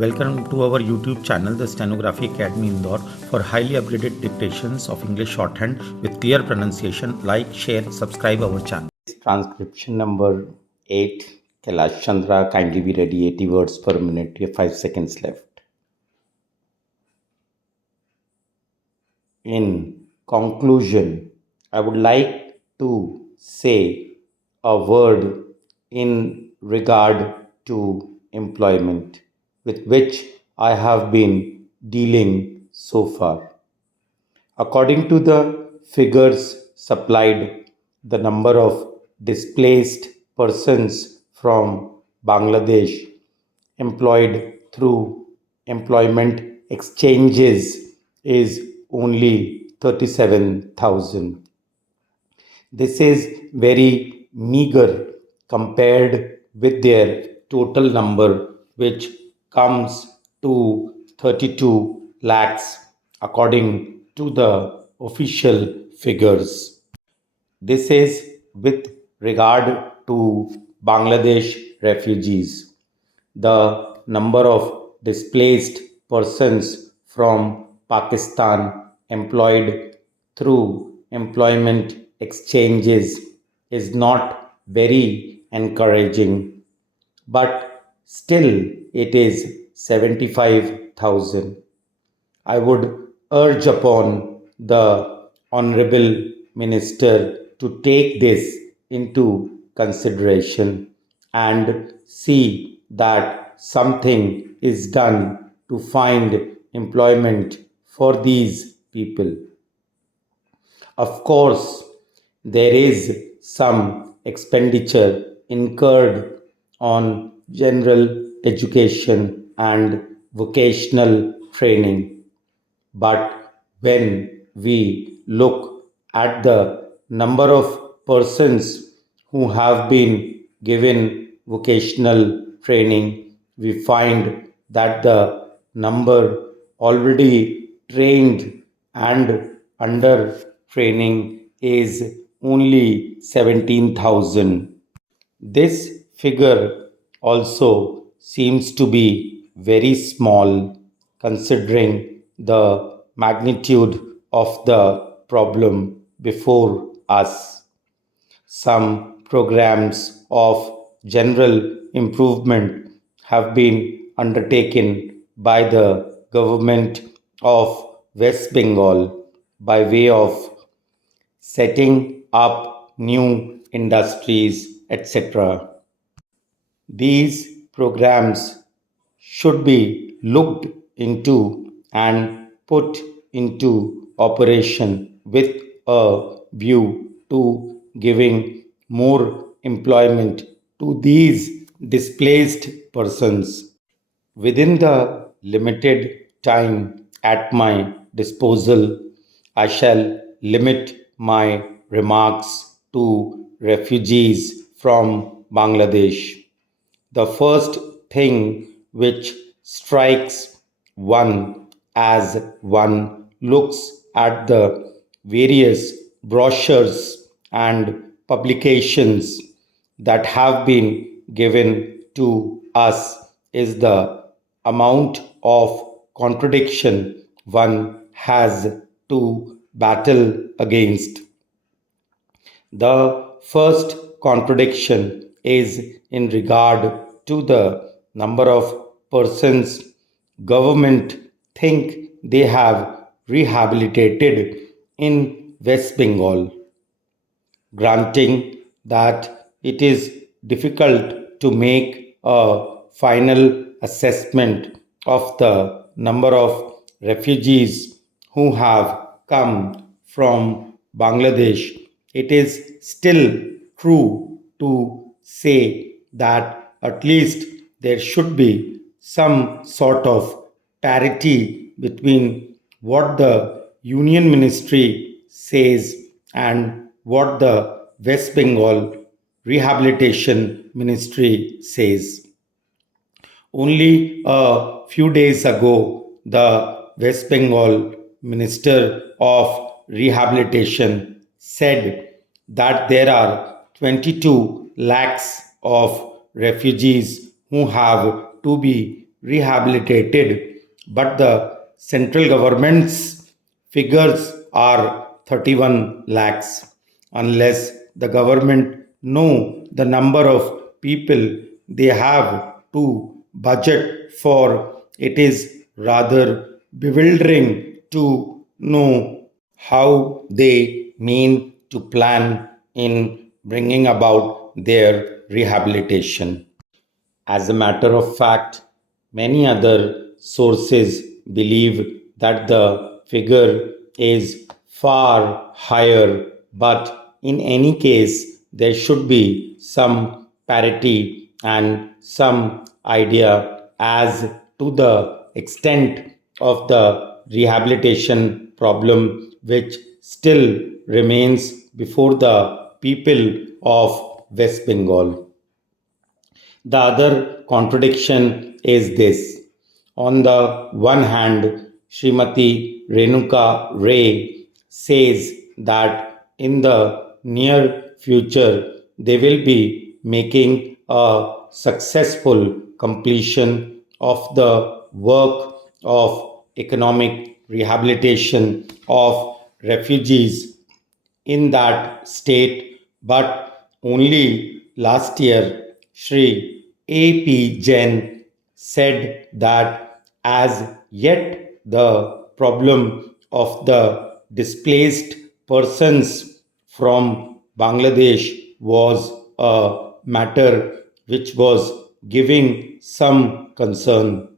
Welcome to our YouTube channel, the Stenography Academy Indore, for highly upgraded dictations of English shorthand with clear pronunciation. Like, share, subscribe our channel. Transcription number 8. Kailash Chandra, kindly be ready. 80 words per minute. You have 5 seconds left. In conclusion, I would like to say a word in regard to employment with which I have been dealing so far. According to the figures supplied, the number of displaced persons from Bangladesh employed through employment exchanges is only 37,000. This is very meager compared with their total number, which comes to 32 lakhs according to the official figures. This is with regard to Bangladesh refugees. The number of displaced persons from Pakistan employed through employment exchanges is not very encouraging, but still it is 75,000. I would urge upon the Honorable Minister to take this into consideration and see that something is done to find employment for these people. Of course, there is some expenditure incurred on general education and vocational training. But when we look at the number of persons who have been given vocational training, we find that the number already trained and under training is only 17,000. This figure also seems to be very small considering the magnitude of the problem before us. Some programs of general improvement have been undertaken by the government of West Bengal by way of setting up new industries, etc. These programs should be looked into and put into operation with a view to giving more employment to these displaced persons. Within the limited time at my disposal, I shall limit my remarks to refugees from Bangladesh. The first thing which strikes one as one looks at the various brochures and publications that have been given to us is the amount of contradiction one has to battle against. The first contradiction is in regard to the number of persons government think they have rehabilitated in West Bengal. Granting that it is difficult to make a final assessment of the number of refugees who have come from Bangladesh, it is still true to say that at least there should be some sort of parity between what the Union Ministry says and what the West Bengal Rehabilitation Ministry says. Only a few days ago, the West Bengal Minister of Rehabilitation said that there are 22 lakhs of refugees who have to be rehabilitated, but the central government's figures are 31 lakhs. Unless the government know the number of people they have to budget for, it is rather bewildering to know how they mean to plan in bringing about their rehabilitation. As a matter of fact, many other sources believe that the figure is far higher, but in any case, there should be some parity and some idea as to the extent of the rehabilitation problem which still remains before the people of West Bengal. The other contradiction is this. On the one hand, Srimati Renuka Ray says that in the near future they will be making a successful completion of the work of economic rehabilitation of refugees in that state, but only last year, Sri A.P. Jain said that as yet the problem of the displaced persons from Bangladesh was a matter which was giving some concern.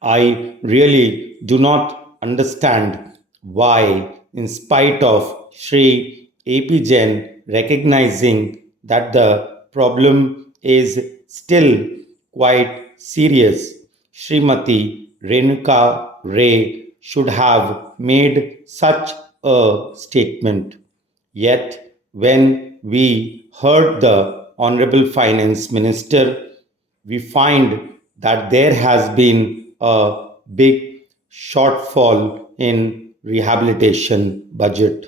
I really do not understand why, in spite of Sri A.P. Jain recognizing that the problem is still quite serious, Srimati Renuka Ray should have made such a statement. Yet, when we heard the Honorable Finance Minister, we find that there has been a big shortfall in rehabilitation budget.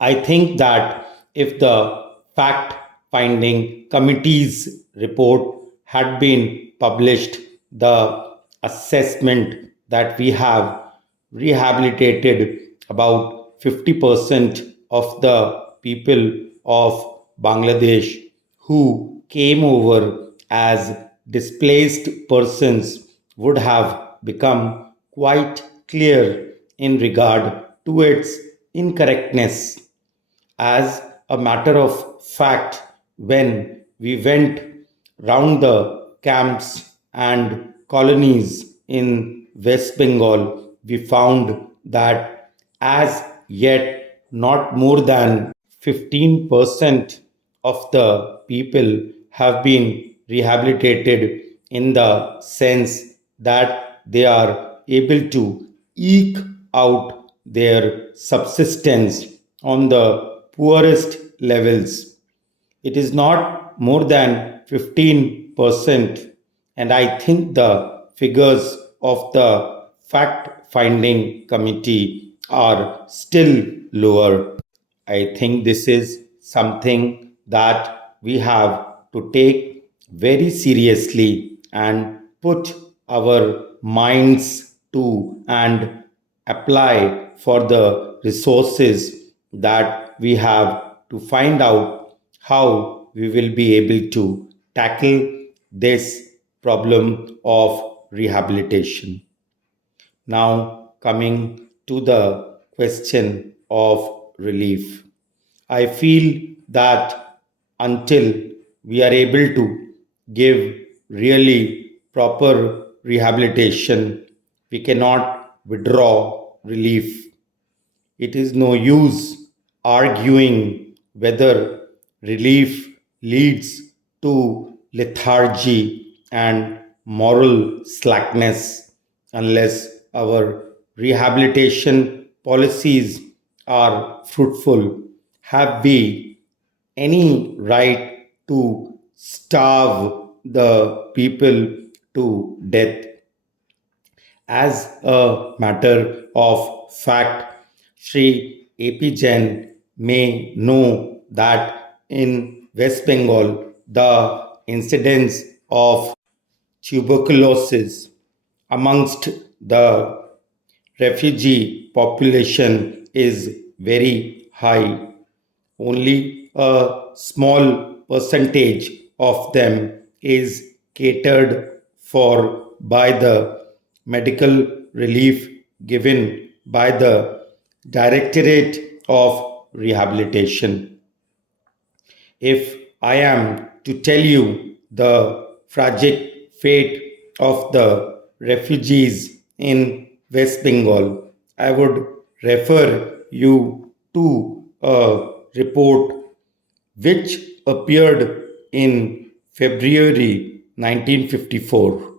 I think that if the fact finding committee's report had been published, the assessment that we have rehabilitated about 50% of the people of Bangladesh who came over as displaced persons would have become quite clear in regard to its incorrectness. As a matter of fact, when we went round the camps and colonies in West Bengal, we found that as yet not more than 15% of the people have been rehabilitated in the sense that they are able to eke out their subsistence on the poorest levels. It is not more than 15%, and I think the figures of the fact finding committee are still lower. I think this is something that we have to take very seriously and put our minds to and apply for the resources that we have to find out how we will be able to tackle this problem of rehabilitation. Now, coming to the question of relief, I feel that until we are able to give really proper rehabilitation, we cannot withdraw relief. It is no use arguing whether relief leads to lethargy and moral slackness unless our rehabilitation policies are fruitful. Have we any right to starve the people to death? As a matter of fact, Sri A.P. Jain may know that in West Bengal, the incidence of tuberculosis amongst the refugee population is very high. Only a small percentage of them is catered for by the medical relief given by the Directorate of Rehabilitation. If I am to tell you the tragic fate of the refugees in West Bengal, I would refer you to a report which appeared in February 1954.